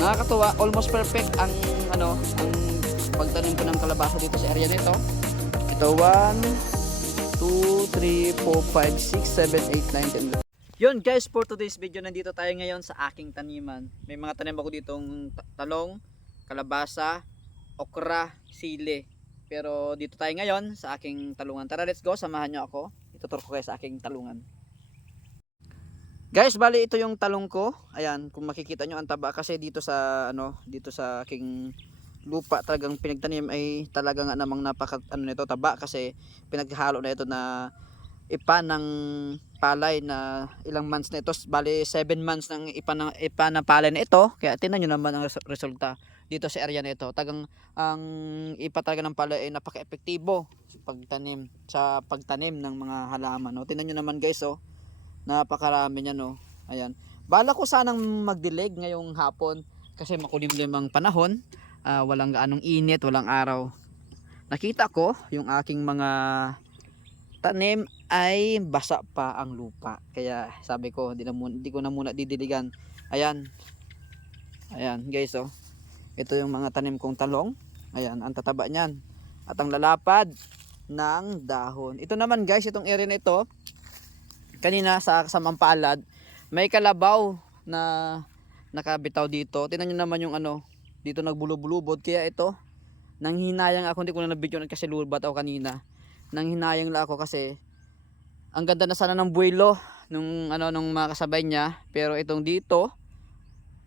Nakakatuwa, almost perfect ang ang pagtanim ko ng kalabasa dito sa area nito. Ito 1 2 3 4 5 6 7 8 9 10. Yun guys, for today's video nandito tayo ngayon sa aking taniman. May mga tanim ako ditong talong, kalabasa, okra, sili. Pero dito tayo ngayon sa aking talungan. Tara, let's go, samahan nyo ako. Ituturo ko kayo sa aking talungan. Guys, bali ito yung talong ko. Ayan, kung makikita nyo ang taba kasi dito sa dito sa aking lupa talagang pinagtanim ay talaga nga namang napaka nito taba kasi pinaghalo na ito na ipa ng palay na ilang months na ito. Bali 7 months ng ipa ng palay na ito. Kaya tingnan niyo naman ang resulta dito sa area na ito. Tagang ang ipa talaga ng palay ay napaka-epektibo sa pagtanim ng mga halaman. No? Tingnan niyo naman guys, oh. Napakarami niyan, no. Ayan. Bala ko sanang magdilig ngayong hapon kasi makulimlim ang panahon. Walang gaanong init, walang araw. Nakita ko yung aking mga tanim ay basa pa ang lupa. Kaya sabi ko, hindi ko na muna didiligan. Ayan. Ayan, guys, oh. Ito yung mga tanim kong talong. Ayan, ang tataba niyan. At ang lalapad ng dahon. Ito naman, guys, itong area na ito. Kanina sa Mampalad, may kalabaw na nakabitaw dito. Tingnan niyo naman yung dito nagbulubulubod. Kaya ito, nanghinayang ako, hindi ko na nabidyo kasi lubat ako kanina. Nanghinayang lang ako kasi ang ganda na sana ng buwelo nung mga kasabay niya, pero itong dito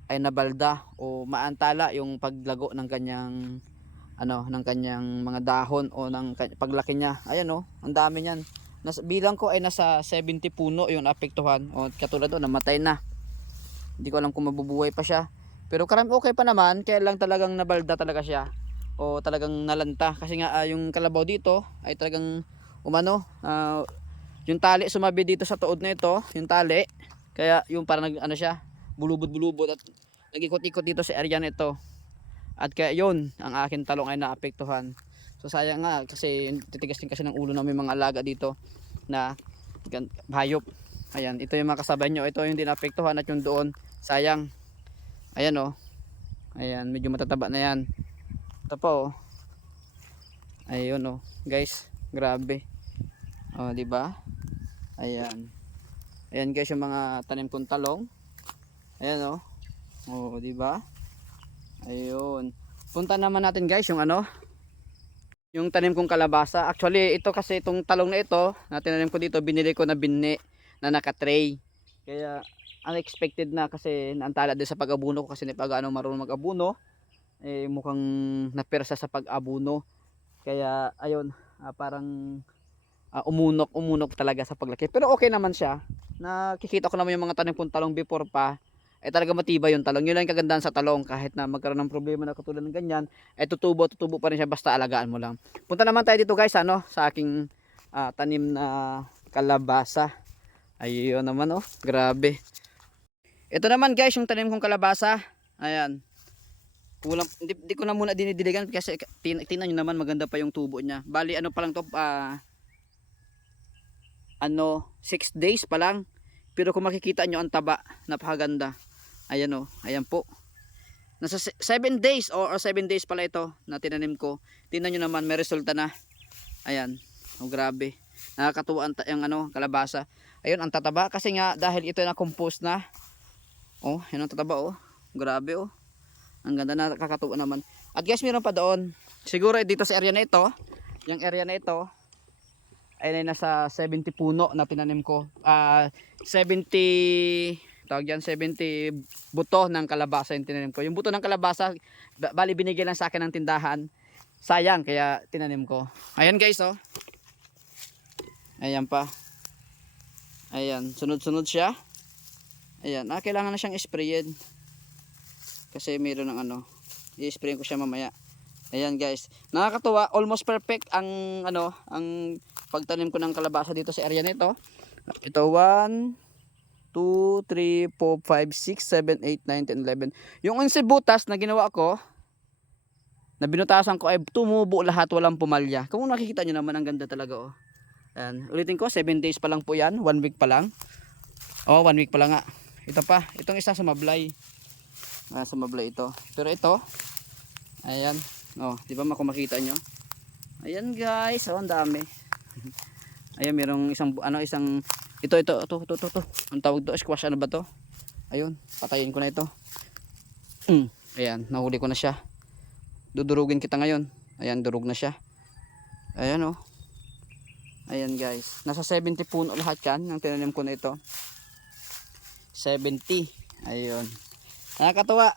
ay nabalda o maantala yung paglago ng kanyang ng kanyang mga dahon o ng paglaki niya. Ayan, oh, ang dami niyan. Bilang ko ay nasa 70 puno yung naapektuhan, o katulad doon namatay na, hindi ko alam kung mabubuhay pa siya, pero karami okay pa naman, kaya lang talagang nabalda talaga siya o talagang nalanta kasi nga yung kalabaw dito ay talagang yung tali sumabi dito sa tuod na ito, yung tali, kaya yung parang siya bulubot-bulubot at nag-ikot-ikot dito sa area nito, at kaya yun ang akin talong ay naapektuhan. So sayang nga kasi titigas din kasi ng ulo ng may mga alaga dito na hayop. Ayan, ito yung mga kasabay nyo. Ito yung din naapektuhan at yung doon. Sayang. Ayan, oh. Ayan, medyo matataba na yan. Ito pa, oh. Ayun, oh. Guys, grabe. Oh, di ba? Ayan. Ayan guys yung mga tanim kong talong. Ayan, oh. Oh, di ba? Ayun. Punta naman natin guys yung yung tanim kong kalabasa. Actually ito kasi itong talong na ito na tinanim ko dito, binili ko na binhi na naka-tray. Kaya unexpected na kasi naantala din sa pag-abuno ko kasi marunong mag-abuno. Mukhang napersa sa pag-abuno. Kaya ayun, parang umunok talaga sa paglaki. Pero okay naman siya. Nakikita ko naman yung mga tanim kong talong before pa. Talaga matibay yung talong. Yun lang yung kagandahan sa talong. Kahit na magkaroon ng problema na katulad ng ganyan, tutubo pa rin siya basta alagaan mo lang. Punta naman tayo dito guys, sa aking tanim na kalabasa. Ayun naman, oh, grabe. Ito naman guys yung tanim kong kalabasa. Ayan. Hindi ko na muna dinidiligan kasi tingnan nyo naman, maganda pa yung tubo niya. Bali pa lang to, 6 days pa lang. Pero kung makikita nyo ang taba, napakaganda. Ayan, oh, ayan po. Nasa 7 days or 7 days pala ito na tinanim ko. Tingnan nyo naman, may resulta na. Ayan, oh, grabe. Nakakatuwa yung kalabasa. Ayun, ang tataba kasi nga dahil ito na compost na. Oh, yun ang tataba, oh. Grabe, oh. Ang ganda, na nakakatuwa naman. At guys, meron pa doon. Siguro dito sa area na ito, yung area na ito ay nasa 70 puno na tinanim ko. 70 buto ng kalabasa yung tinanim ko. Yung buto ng kalabasa, bali binigyan lang sa akin ng tindahan. Sayang, kaya tinanim ko. Ayan guys, oh. Ayan pa. Ayan, sunod-sunod siya. Ayan, kailangan na siyang sprayin. Kasi mayroon ng i-sprayin ko siya mamaya. Ayan guys, nakakatuwa, almost perfect ang ang pagtanim ko ng kalabasa dito sa area nito. Ito 1 2 3 4 5 6 7 8 9 10 11. Yung 11 butas na ginawa ko, na binutasan ko, ay tumubo lahat, walang pumalya. Kung nakikita niyo naman, ang ganda talaga, oh. Ayan, ulitin ko, 7 days pa lang po yan, 1 week pa lang. Oh, 1 week pa lang nga. Ito pa, itong isa sumablay. sumablay ito. Pero ito, ayan, oh, di ba kung makita nyo? Ayan guys, oh, ang dami. Ayan, merong isang ito. Ang tawag doon, squash, ano ba to? Ayun, patayin ko na ito. Ayan, nahuli ko na siya. Dudurugin kita ngayon. Ayan, durug na siya. Ayan, oh. Ayan guys, nasa 70 puno lahat yan ang tinanim ko na ito. 70. Ayun. Nakakatuwa.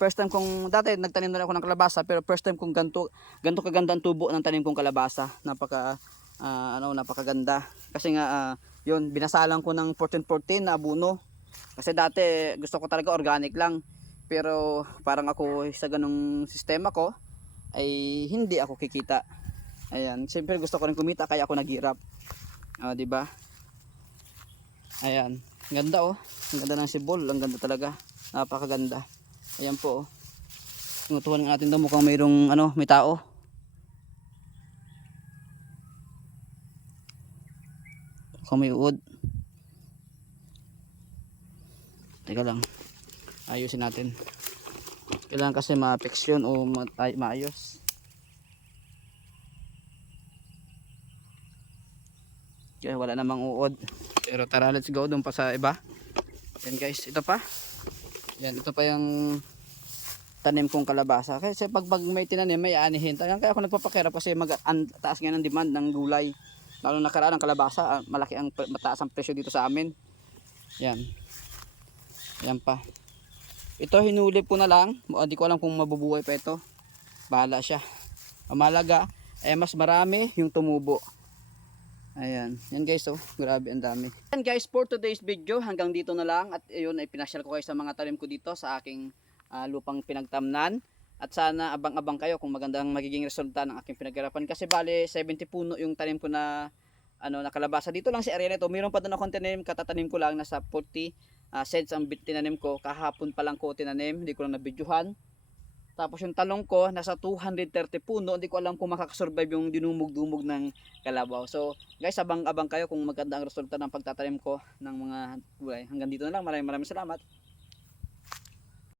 First time kong, dati nagtanim na ako ng kalabasa, pero first time kong ganto kaganda ang tubo ng tanim kong kalabasa. Napakaganda. Kasi nga yun, binasalan ko ng 14-14 na abono. Kasi dati gusto ko talaga organic lang. Pero parang ako sa ganung sistema ko ay hindi ako kikita. Ayan, siyempre gusto ko rin kumita kaya ako naghirap. Di ba? Ayan, ganda oh. Ang ganda ng sibol, ang ganda talaga. Napakaganda. Ayan po oh. Tinutuhan natin daw mukhang mayroong may tao. Mukhang may uod. Teka lang. Ayusin natin. Kailangan kasi ma-fix yun o maayos. Okay, wala namang uod. Pero tara, let's go doon pa sa iba. Yan guys, ito pa. Yan, ito pa yung tanim kong kalabasa. Kasi pag may tinanim, may aanihin. Kaya ako nagpapakirap kasi taas nga ng demand ng gulay. Lalo nakaraan ang kalabasa, mataas ang presyo dito sa amin. Yan. Yan pa. Ito hinuli ko na lang. Hindi ko alam kung mabubuhay pa ito. Bahala siya. Ang mahalaga, mas marami yung tumubo. Ayan. Yan guys, oh. Grabe, ang dami. Yan guys, for today's video, hanggang dito na lang. At ayun, ay pinasyal ko kayo sa mga tanim ko dito sa aking lupang pinagtamnan. At sana abang-abang kayo kung magandang magiging resulta ng aking pinaghirapan. Kasi bali, 70 puno yung tanim ko na na kalabasa. Dito lang si area nito. Mayroon pa doon akong tinanim, katatanim ko lang. Nasa 40 cents ang tinanim ko. Kahapon pa lang ko tinanim. Hindi ko lang nabidyohan. Tapos yung talong ko, nasa 230 puno. Hindi ko alam kung makakasurvive yung dinumog-dumog ng kalabaw. So guys, abang-abang kayo kung maganda ang resulta ng pagtatanim ko ng mga gulay. Hanggang dito na lang. Maraming salamat.